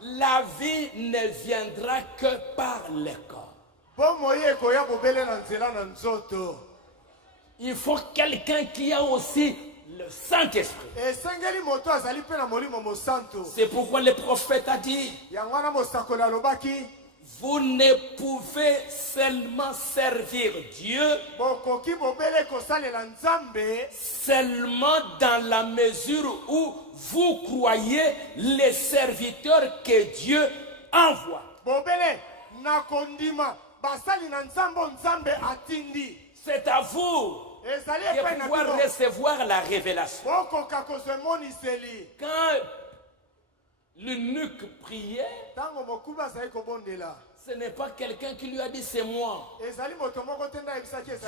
La vie ne viendra que par le corps. Il faut quelqu'un qui a aussi le Saint-Esprit. C'est pourquoi le prophète a dit, vous ne pouvez seulement servir Dieu seulement dans la mesure où vous croyez les serviteurs que Dieu envoie. C'est à vous de pouvoir recevoir la révélation. Quand l'eunuque priait, ce n'est pas quelqu'un qui lui a dit c'est moi.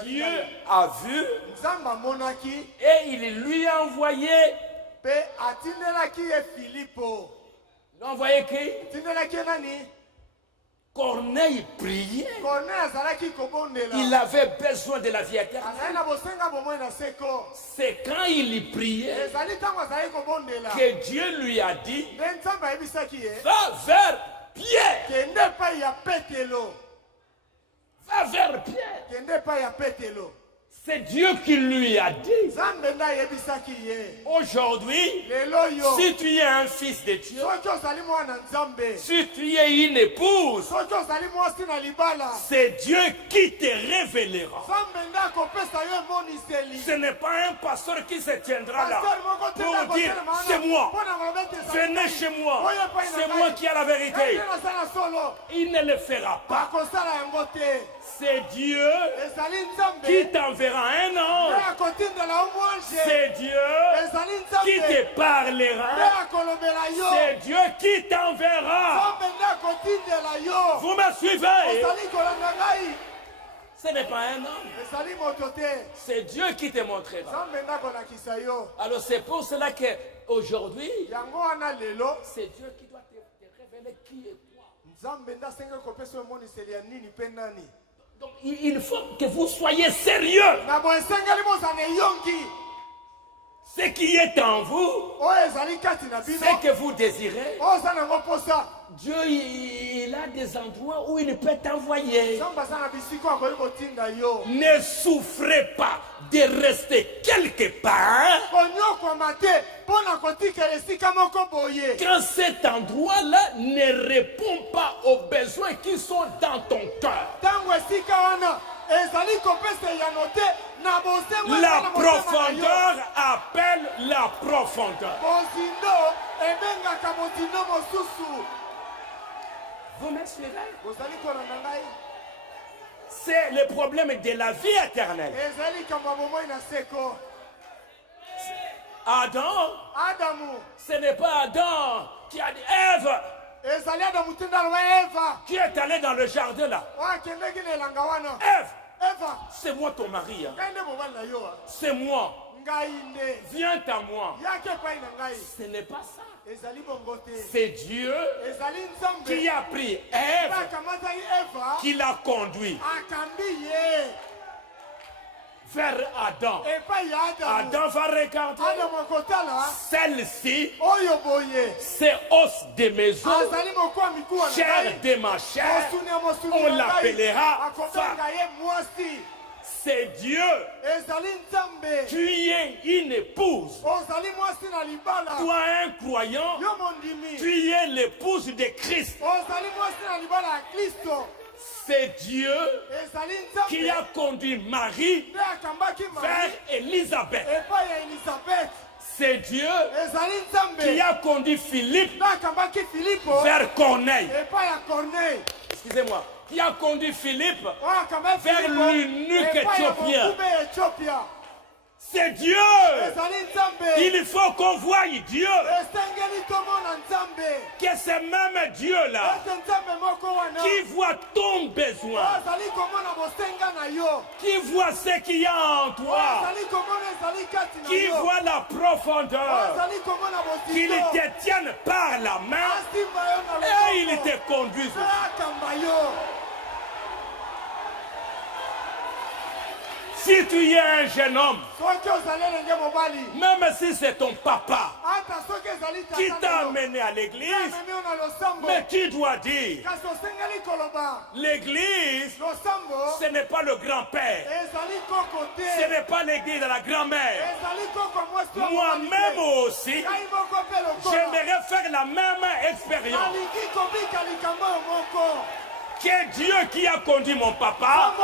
Dieu a vu et il lui a envoyé. Il a envoyé qui? Corneille priait. Il avait besoin de la vie éternelle. C'est quand il priait que Dieu lui a dit, va vers Pierre. Va vers Pierre. C'est Dieu qui lui a dit. Aujourd'hui, si tu es un fils de Dieu, si tu es une épouse, c'est Dieu qui te révélera. Ce n'est pas un pasteur qui se tiendra là pour dire c'est moi, venez chez moi, c'est moi qui ai la vérité. Il ne le fera pas. C'est Dieu qui t'enverra un ange. C'est Dieu qui te parlera. C'est Dieu qui t'enverra. Vous me suivez? Ce n'est pas un homme. C'est Dieu qui te montrera. Alors c'est pour cela qu'aujourd'hui, c'est Dieu qui doit te révéler qui est toi. Donc il faut que vous soyez sérieux. Ce qui est en vous, ce que vous désirez, Dieu il a des endroits où il peut t'envoyer. Ne souffrez pas de rester quelque part quand cet endroit-là ne répond pas aux besoins qui sont dans ton cœur. La profondeur appelle la profondeur. Vous me suivez? C'est le problème de la vie éternelle. Adam, ce n'est pas Adam qui a dit Ève, qui est allé dans le jardin là. Ève, c'est moi ton mari. C'est moi. Viens à moi. Ce n'est pas ça. C'est Dieu qui a pris Ève, qui l'a conduit vers Adam. Adam va regarder. Celle-ci, c'est os de mes os, chair de ma chair. On l'appellera femme. C'est Dieu. Tu es une épouse. Toi, un croyant, tu es l'épouse de Christ. C'est Dieu qui a conduit Marie vers Élisabeth. C'est Dieu qui a conduit Philippe vers Corneille. Excusez-moi. Qui a conduit Philippe vers l'eunuque éthiopien. C'est Dieu. Il faut qu'on voie Dieu. Que c'est même Dieu-là qui voit ton besoin, qui voit ce qu'il y a en toi, qui voit la profondeur, qu'il te tienne par la main et il te conduise. Si tu es un jeune homme, même si c'est ton papa, qui t'a amené à l'église, mais tu dois dire, l'église, ce n'est pas le grand-père, ce n'est pas l'église de la grand-mère. Moi-même aussi, j'aimerais faire la même expérience. Que Dieu qui a conduit mon papa,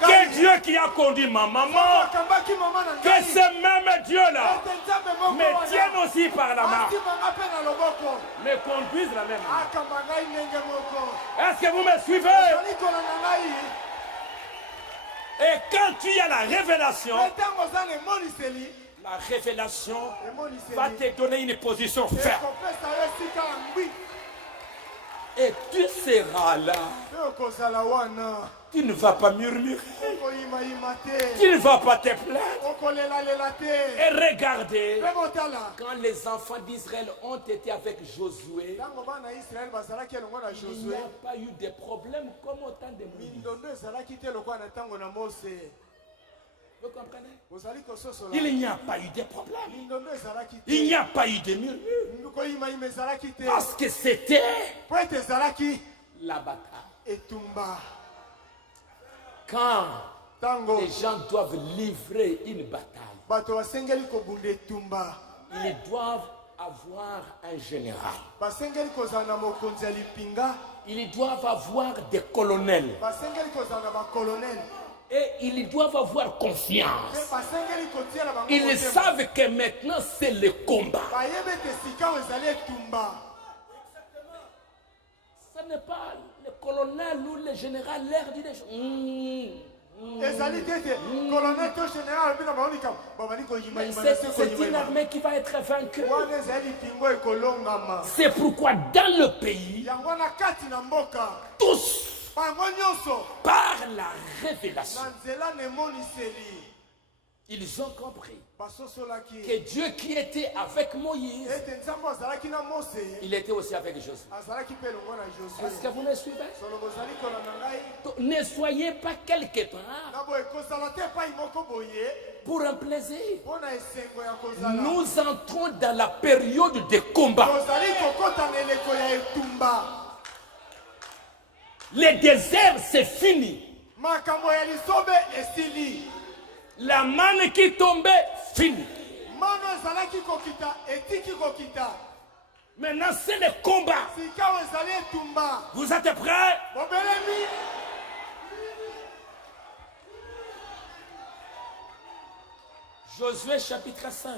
que Dieu qui a conduit ma maman, que ce même Dieu-là me tienne aussi par la main, me conduise la même main. Est-ce que vous me suivez? Et quand tu as la révélation va te donner une position ferme. Et tu seras là. Tu ne vas pas murmurer. Tu ne vas pas te plaindre. Et regardez, quand les enfants d'Israël ont été avec Josué, il n'y a pas eu de problème comme au temps de Moïse. Vous comprenez? Il n'y a pas eu de problème. Il n'y a pas eu de murmure. Parce que c'était la bataille. Quand les gens doivent livrer une bataille, ils doivent avoir un général. Ils doivent avoir des colonels. Et ils doivent avoir confiance. Ils savent que maintenant c'est le combat. Ce n'est pas le colonel ou le général l'air dit des choses. C'est une armée qui va être vaincue. C'est pourquoi dans le pays, tous par la révélation, ils ont compris que Dieu qui était avec Moïse, il était aussi avec Josué. Est-ce que vous me suivez? Ne soyez pas quelque part pour un plaisir. Nous entrons dans la période de combat. Le désert, c'est fini. La manne qui tombait, fini. Maintenant, c'est le combat. Vous êtes prêts? Josué chapitre 5.